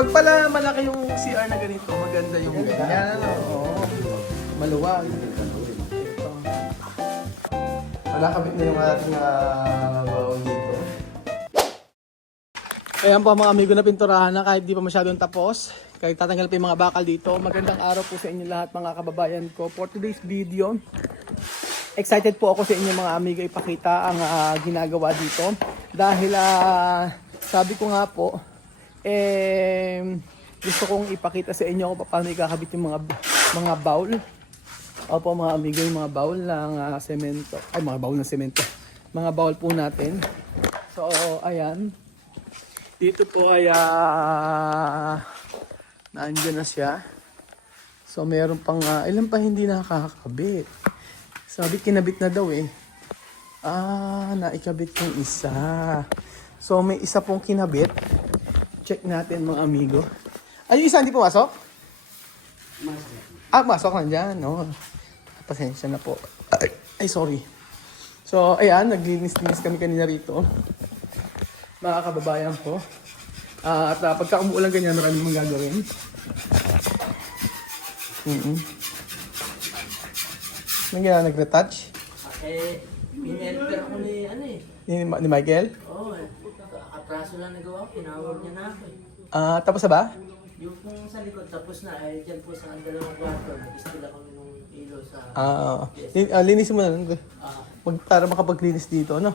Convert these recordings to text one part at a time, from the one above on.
Pag pala malaki yung CR na ganito, maganda yung ganyan. Oo. Maluwag. Ito. Nakabit na yung ating baon dito. Ayan po mga amigo na pinturahan na kahit di pa masyadong tapos. Kahit tatanggal pa yung mga bakal dito. Magandang araw po sa inyo lahat mga kababayan ko. For today's video, excited po ako sa inyo mga amigo ipakita ang ginagawa dito. Dahil sabi ko nga po, gusto kong ipakita sa inyo kung paano ikakabit yung mga bowl. Opo mga amigo, yung mga bowl ng semento. Ay, mga bowl ng semento. Mga bowl po natin. So, ayan. Dito po ay nandiyan na siya. So, meron pang ilan pa hindi nakakabit. Sabi kinabit na daw eh. Naikabit yung isa. So, may isa pong kinabit. Check natin mga amigo. Ay, yung isa hindi pumasok? Masok nandyan. No. Pasensya na po. Ay, sorry. So, ayan. Naglinis-linis kami kanina rito. Mga kababayan ko. At pagka umuulan ganyan, maraming mga gagawin. Nang gano'n nag-retouch? Minelper ako ni Ni Michael? Oo, atraso lang nagawa ko, pinawag niya na ako Tapos na ba? Yung kung sa likod, tapos na, dyan po sa dalawang kwarto, nag-istila kami nung ilo sa... Linisin mo na lang. Para makapaglinis dito, no?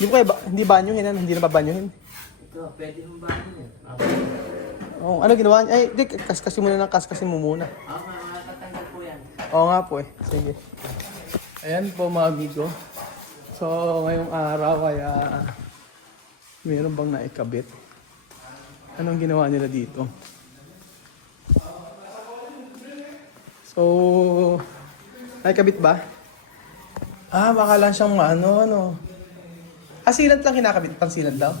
Hindi banyohin, hindi na babanyohin. Ito, pwede mong banyo yan. Ano ginawa niya? Ay, kaskasin mo na ng kaskasin mo muna. Makakatanggal po yan. Oo nga po eh. Sige. Ayan po mga amigo. So, ngayong araw ay mayroon bang naikabit? Anong ginawa nila dito? So, naikabit ba? Baka lang siyang ano. Sealant lang kinakabit, pang sealant daw?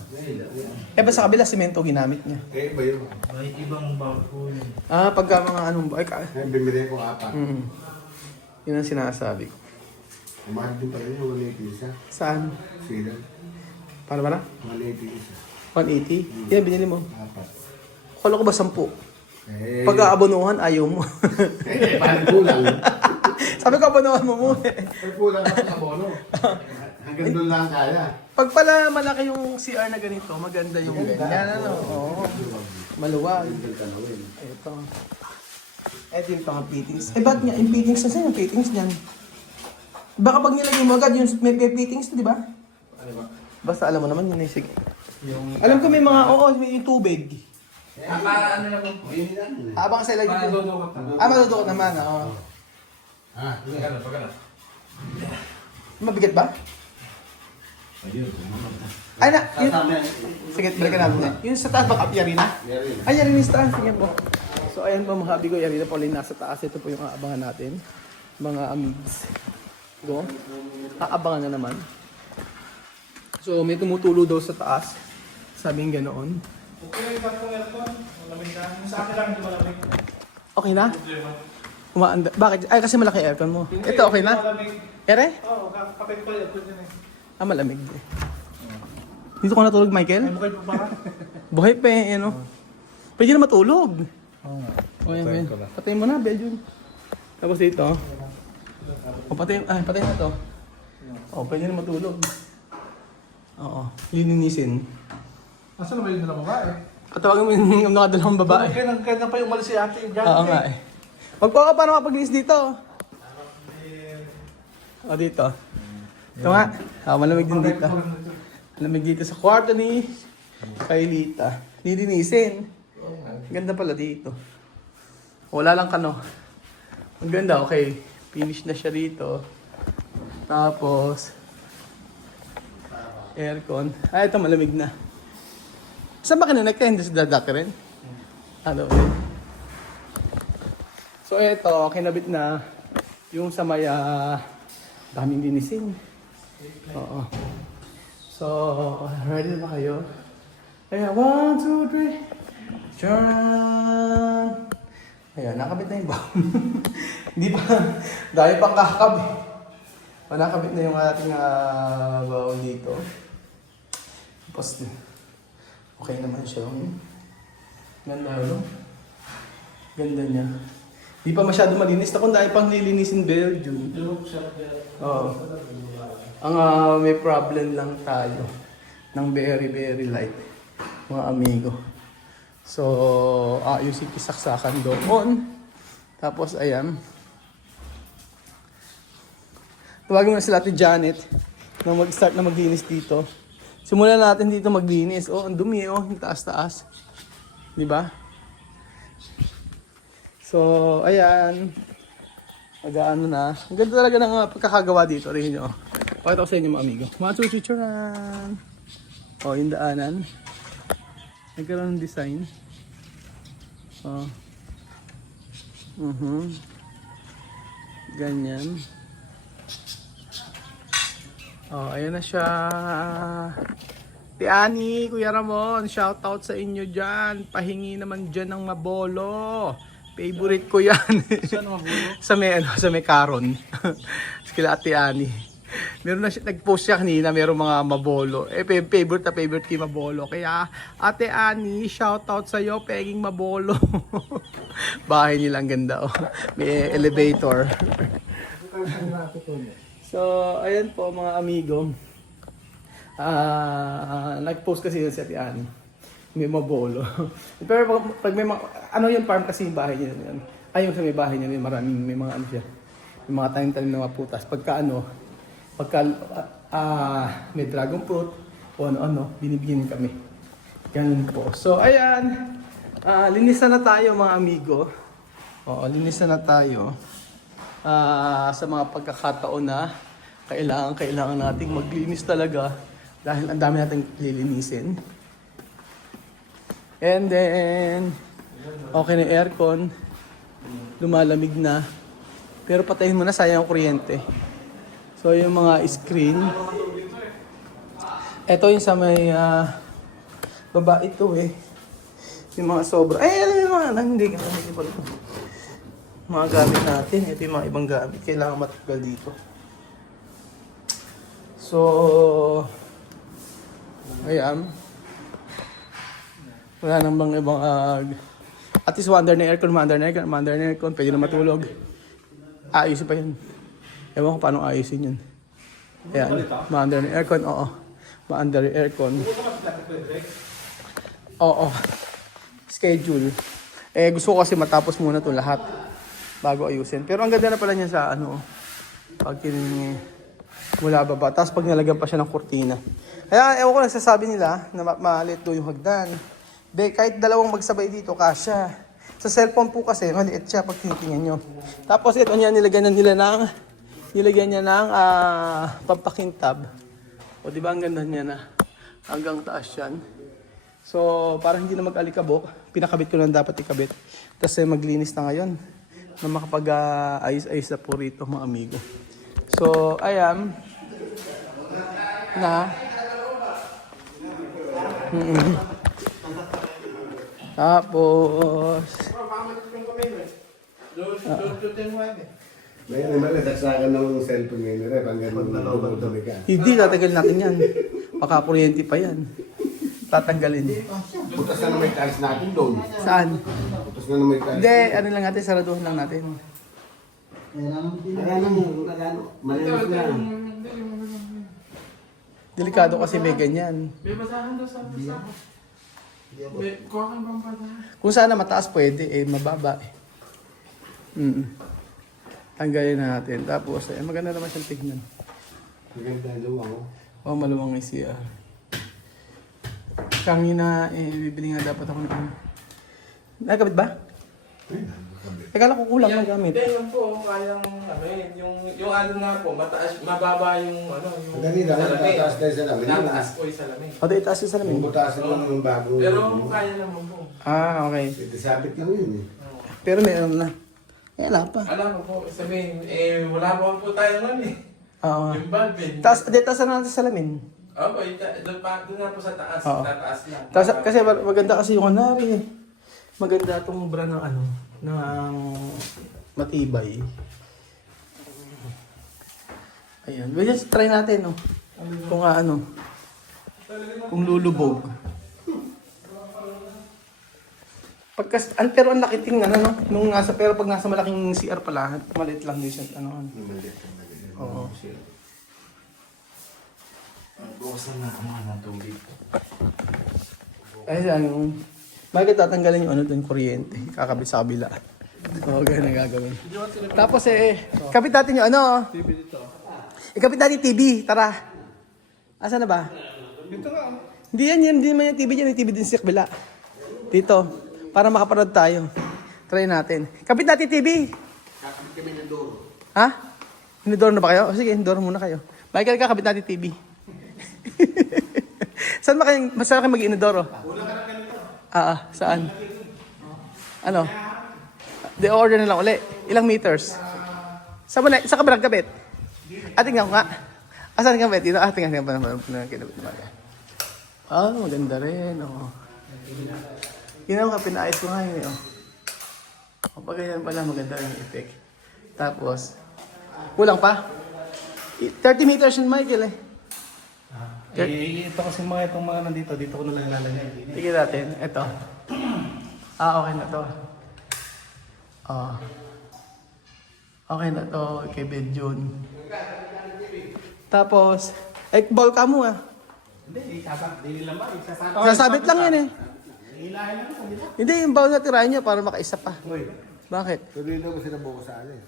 Ba sa kabila, simento ginamit niya? Ba yun? May ibang bawal po yun. Pagka mga anong ba? Bumili ko 4. Yun ang sinasabi ko. Mahal din pa rin yung 180 isa. Saan? Sila. Para ba na? 180 isa. 180? Yan, binili mo. 4. Kala ko ba 10? Pag-aabonuhan, ayaw mo. Parang kulang. Sabi ko, abonuhan mo muna. Ay, kulang ako sa bono. Hanggang doon lang kaya. Pag pala malaki yung CR na ganito, maganda yung ganyan. Oo. Maluwag. Ito. Yung mga fittings. Ba't nga yung fittings? Saan yung fittings dyan? Baka pag nilagay mo agad, yung may fittings, di ba? Basta alam mo naman yun eh. Sige. Alam ko may mga, may yung tubig. Ano lang po? Baka sa ilagay dito. Madudukot naman, oo. Mabigat ba? Ay na, yun. Sige, balikan natin. Yung sa taas, baka yari na? Ay, yari na sa taas. Sige po. So, ayan po mga abigo, yari na po ulit nasa taas. Ito po yung aabangan natin. Mga amigs. Go. Aabangan na naman. So, may tumutulo daw sa taas. Sabing ganoon. Okay na? Umaanda. Bakit? Ay, kasi malaki aircon mo. Ito, okay na? Ere? Oo, kapit ko yun. Malamig. Dito ko natulog, Michael? Buhay pa ba? Buhay pa eh, ano? Pwede na matulog. Oo nga. Okay, patayin mo na, Belgium. Tapos dito. Patay na to. Pwede na matulog. Oo, lilinisin. Nasaan na ba yung dalawang babae? Patawagin mo yung nakadalawang babae. Kaya pa yung umalis si ate. Oo nga eh. Magpo ka para makapaglinis dito. Dito. Ito nga. Malamig din dito. Malamig dito sa kwarto ni Kailita. Lilinisin. Ganda pala dito. Wala lang kano. Ang ganda, okay. Finish na siya dito. Tapos, aircon. Ito malamig na. Saan ba kinonect? Hindi sa dadaki rin? Ano ulit? So ito, kinabit na yung sa may daming linisin. Oo. So, ready na ba kayo? Ayan, 1, 2, 3. Tcharan! Ayan, nakabit na yung baon. Hindi pa, dahil pang kakabit. Nakabit na yung ating baon dito. Tapos, okay naman siya. Ganda, no? Ganda niya. Di pa masyado malinis. Ako dahil pang lilinisin Belgium. Oo. Ang may problem lang tayo ng very light, mga amigo. So, yung sikisaksakan doon. Tapos, ayan. Tawagin mo na sila Ate Janet na mag-start na maglinis dito. Simulan natin dito maglinis. Oh, ang dumi, oh. Yung taas-taas. Diba? So, ayan. Mag-ano na. Ang ganda talaga ng pagkakagawa dito. Rin nyo. Pakita ko sa inyo mga amigo. Mga chuchuchuran. O, yung daanan. Nagkaroon ng design. O. Ganyan. O, ayan na siya. Tiani, Kuya Ramon, shoutout sa inyo dyan. Pahingi naman dyan ng mabolo. Favorite ko yan. Saan mabulok? sa may Caron. Kila Ate Ani. Meron na siya, nag-post siya kanina, meron mga mabolo. Favorite kay mabolo. Kaya, Ate Ani, shoutout sa'yo, peging mabolo. Bahay nila, ang ganda. Oh. May elevator. So, ayan po mga amigo. Nag-post kasi yun si Ate Ani. May mabolo. Pero pag may ano yung farm kasi yung bahay niya yun. Ay, yung sa may bahay niya, may mga ano siya. May mga tanim-tanim na mga putas. Pagka may dragon fruit o ano-ano, binibigyan kami. Ganun po. So, ayan. Linisan na tayo mga amigo. Oo, linisan na tayo. Sa mga pagkakataon na kailangan nating maglinis talaga dahil ang dami nating lilinisin. And then, okay na aircon. Lumalamig na. Pero patayin mo na, sayang ang kuryente. So, yung mga screen. Ito yung sa may baba ito eh. Yung mga sobra. Ano yung mga, hindi pa ito. Mga gamit natin. Ito yung mga ibang gamit. Kailangan matagal dito. So, ayan. Wala nang bang ibang at least under na aircon. Pwede na matulog. Ayusin pa yun. Ewan ko paano ayusin yun. Ayan. Ma-under na aircon. Oo. Ma-under aircon. Oo. Schedule. Gusto ko kasi matapos muna to lahat bago ayusin. Pero ang ganda na pala niya sa ano. Pag mula baba. Tapos pag nalagyan pa siya ng kurtina. Kaya ewan ko nagsasabi nila na maliit do yung hagdan. De, kahit dalawang magsabay dito, kasya. Sa cellphone po kasi, maliit siya pag tinitingnan nyo. Tapos ito niya, nilagyan niya ng pampakintab. O diba ang ganda niya na hanggang taas yan. So, para hindi na mag-alikabok, pinakabit ko lang dapat ikabit. Tapos maglinis na ngayon na makapag-ayos-ayos na po rito mga amigo. So, ayan. Tapos May malasaksakan ng cellphone ngayon rin. Hanggang dumudumi ka. hindi, tatagal natin yan. Baka kuryente pa yan. Tatanggalin. Butas na na may tiles natin doon. Saan? Butas na na may tiles. Hindi, ano lang natin, saraduhan lang natin. Malinis na. Delikado kasi may ganyan. May basahan daw sa basa. Kuha kang bang basahan. Kung sana mataas pwede, mababa eh. Tanggalin natin. Tapos, maganda naman siyang tignan. Maganda luwang. Oh, maluwang may CR. Kanina, bibili nga dapat ako ng nagkabit ba? Akala ko kulang na gamit. Hindi, yun po, kayang yung ano nga po, mataas, mababa yung yung Dali lang, tataas tayo sa lamin. Nataas po yung salamin. O, itaas yung salamin. Bubutasin lang ng bago. Pero kaya naman po. Okay. Sabit lang yun eh. Pero meron na. Wala pa. Alam ko po, sabihin, wala pa po tayo nun eh. Oo. Yung bulb eh. Taas na natin sa salamin. Okay, doon nga po sa taas, Oo. tataas lang. Kasi maganda kasi yung hanari. Maganda itong brand ng ng matibay. Ayan. Well, just try natin, no? Kung kung lulubog. Pero ang laki tingnan, ano? Pero pag nasa malaking CR pala, maliit lang din siya. Ano? Oo. Bukasan na ang mga tubig. Ay, ano? Bakit tatanggalin yung ano doon, kuryente? Kakabit sa kabila. Oo, ganun ang gagawin. Tapos kapit natin yung ano. TV dito. Ikapit natin yung TV, tara. Asa na ba? Dito nga. Hindi yan, hindi naman yung TV dyan, yung TV din sa kabila. Dito, para makapanood tayo. Try natin. Kapit natin yung TV. Kakabit kami ng door. Ha? Inidor na ba kayo? O sige, inidor muna kayo. Michael, kakabit natin yung TV. Saan ba kayo mag-inidor? Saan? Ano? De-order na lang uli. Ilang meters? Saan ka ba nagkabit? Tingnan ko nga. Saan ka ba? Dito? Tingnan ko ba kinabit naman. Maganda rin. Yun ang pinaayos ko nga yun. Pag ganyan pala, maganda rin yung effect. Tapos, kulang pa? 30 meters yun, Michael Ito kasi itong mga nandito, dito ko na lang ilalagay. Tigil natin. Ito. Okay na to. Okay na to. Kay Benjun. Tapos, ball ka mo Hindi lang ba? Sasabit lang yan Hindi, yung ball na tirahin niya para makaisa pa. Bakit? Tuloy daw kasi nabuko sa alis.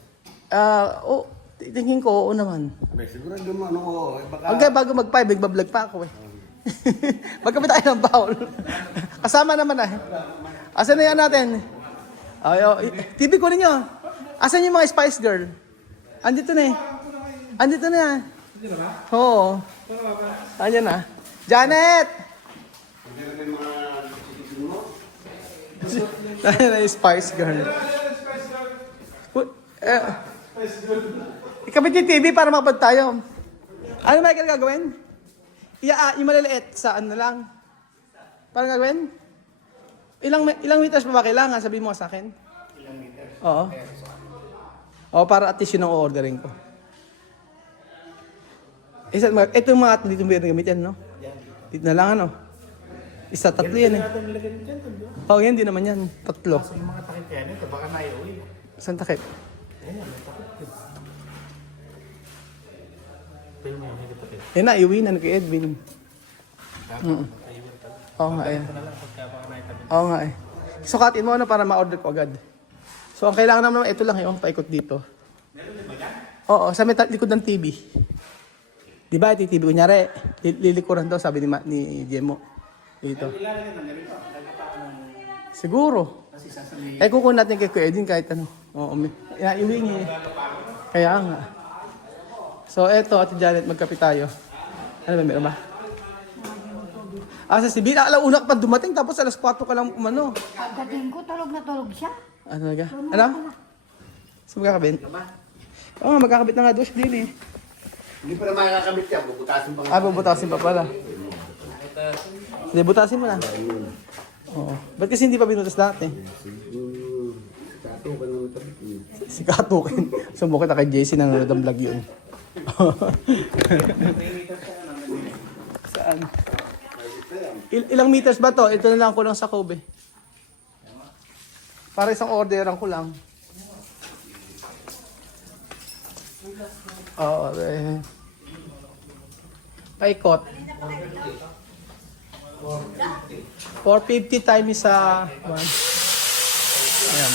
Tingin ko, oo naman. May siguro yung ano ko. Baka... Okay, bago mag-5, nagbablog pa ako Magkapit tayo ng bowl. Kasama naman Asan na yan natin? TV ko ninyo. Asan yung mga Spice Girl? Andito na Andito na Oo. Andyan na. Janet! Hindi na yung mga tititin mo. Ayan na yung Spice Girl. Ikabit yung TV para makapad tayo. Ano Michael gagawin? Yung maliliit saan na lang? Parang gagawin? Ilang meters pa ba kailangan? Sabihin mo sa akin. Ilang meters? Oo, para at least yun ang ordering ko. Ito yung mga dito mo gamitin, no? Dito na lang, Isa, tatlo yan yan, di naman yan. Tatlo. Kasi yung mga takip yan, ito baka naiuwi. Saan takip? Ayan, may takip. Pero may takip. Yan na, iuwi na kay Edwin. Oo nga, Oo nga Sukatin mo para ma-order ko agad. So, ang kailangan naman ito lang yung paikot dito. Oo, sa likod ng TV. Di ba, ito TV, kunyari, lilikuran daw, sabi ni Jemo. Dito. Siguro. Kukunin natin kay Kuya Edwin kahit ano. Oo, iuwi niya Kaya nga. So, eto, Ate Janet, magkape tayo. Ano ba, meron ba? Sa Sibin, alauna ka pa dumating, tapos alas 4 ka lang umano. Pagdating ko, tulog na tulog siya. Ano talaga? Ano? So, magkakabit? Oo, magkakabit na nga doon din Hindi pa na makakabit yan, bubutasin pa. Bubutasin pa pala. Hindi, butasin mo na. Oo. Ba't kasi hindi pa binutas dati? Kato ka naman kabit. Si Katukin. Sumukit na kay JC na nanonood ang vlog yun. Saan? Ilang meters ba to? Ito na lang ko lang sa Kobe. Para isang orderan ko lang. Oo, paikot. 450 times sa 1. Ayan.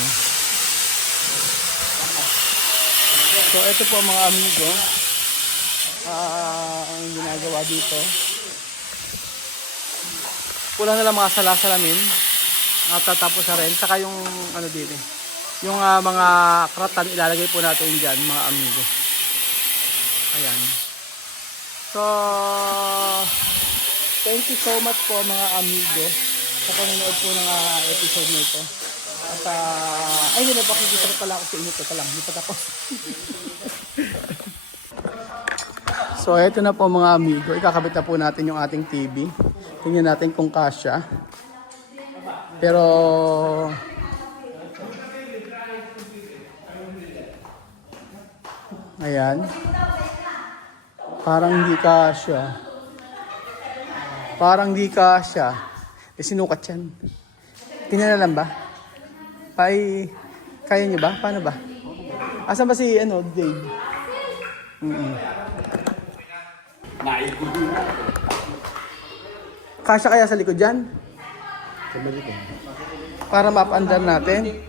So, ito po mga amigo. Ang ginagawa dito. Kulang na lang mga salasalamin. At tatapos na rin. Saka yung ano dito. Yung mga kratan ilalagay po natin dyan mga amigo. Ayan. So, thank you so much po mga amigo sa panonood po ng episode na ito. At ay hindi na pakikita pala ako sa inyo. Teka lang, hindi pa tapos. So, ito na po mga amigo. Ikakabit na po natin yung ating TV. Tingnan natin kung kasya. Pero ayan. Parang hindi kasya. Parang hindi kasya. Sinukat yan. Tingnan na lang ba? Kaya niyo ba? Paano ba? Asan ba si Dave? Kasya kaya sa likod dyan? Para map-andar natin?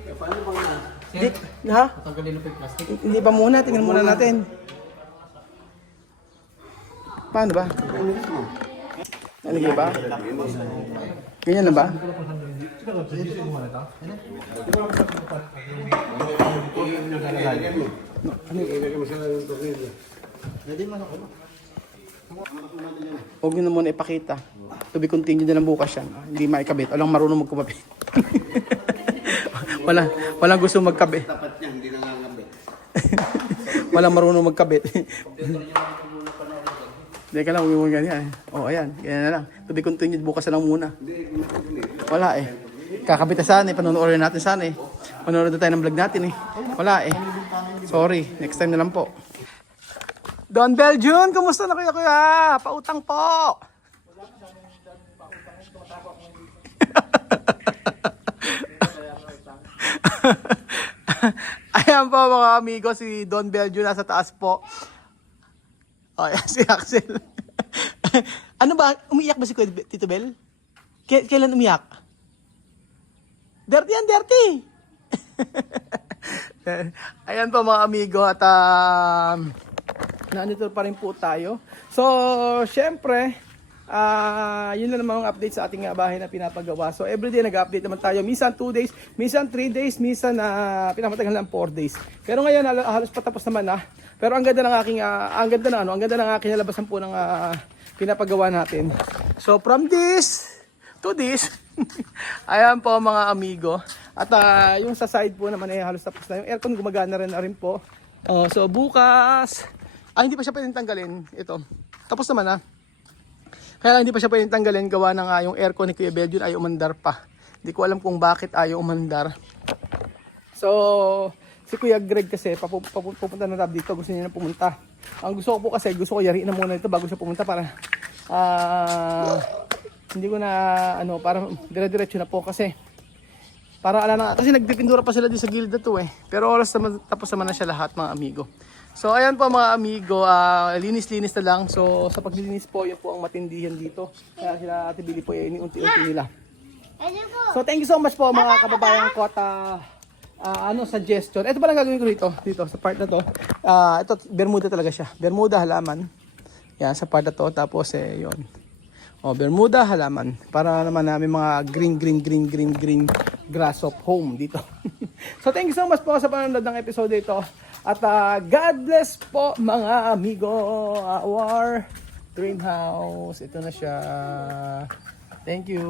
Di, ha? Tanggalin na po yung plastic. Hindi pa muna, tingnan muna natin. Paano ba? Naligay ba? Ganyan na ba? Huwag nyo na muna ipakita. To be continued na lang bukas yan. Hindi maikabit. Walang marunong magkumapit. Walang gusto magkabit. Tapat niya, hindi nangangabit. Walang marunong magkabit. Teka lang, huwag mo ganyan. Ayan. Ganyan na lang. To be continued bukas na lang muna. Wala eh. Kakabit na sana eh. Panonoodin natin sana eh. Panonood na tayo ng vlog natin eh. Wala eh. Sorry. Next time na lang po. Don Beljun, kumusta na kayo kuya? Pautang po. Ayan po mga amigo, si Don Beljun nasa taas po. Ayan si Axel. Ano ba? Umiyak ba si Tito Bel? Kailan umiyak? Dirty yan, dirty! Ayan po mga amigo at nandito pa rin po tayo. So, syempre, yun lang naman ang update sa ating bahay na pinapagawa. So, everyday nag-update naman tayo. Minsan 2 days, minsan 3 days, minsan pinapatagal lang 4 days. Pero ngayon, halos patapos naman na. Pero ang ganda ng aking, ang ganda ng aking nalabasan po ng pinapagawa natin. So, from this to this, ayan po mga amigo. At yung sa side po naman ay halos tapos na. Yung aircon gumagana rin po. So, bukas... hindi pa siya pwedeng tanggalin. Ito. Tapos naman na. Kaya lang hindi pa siya pwedeng tanggalin. Gawa na nga yung aircon ni Kuya Beljun ay umandar pa. Hindi ko alam kung bakit ayaw umandar. So, si Kuya Greg kasi pupunta na tayo dito. Gusto niya na pumunta. Ang gusto ko po kasi, gusto ko yariin na muna ito bago siya pumunta para hindi ko na para dire-diretso na po kasi para kasi nagpipindura pa sila din sa gilid na to eh. Pero oras naman, tapos naman na siya lahat mga amigo. So ayan po mga amigo, linis-linis na lang. So sa paglilinis po, yun po ang matindihan dito. Kaya sila Ate Billy po ay unti-unti nila. So thank you so much po mga kababayan ko at suggestion. Ito pa lang gagawin ko dito sa part na to. Ito bermuda talaga siya. Bermuda halaman. Yan sa part na to, tapos yun. Bermuda halaman para naman namin mga green grass of home dito. So thank you so much po sa panonood ng episode ito. At God bless po mga amigo. Our dream house. Ito na siya. Thank you.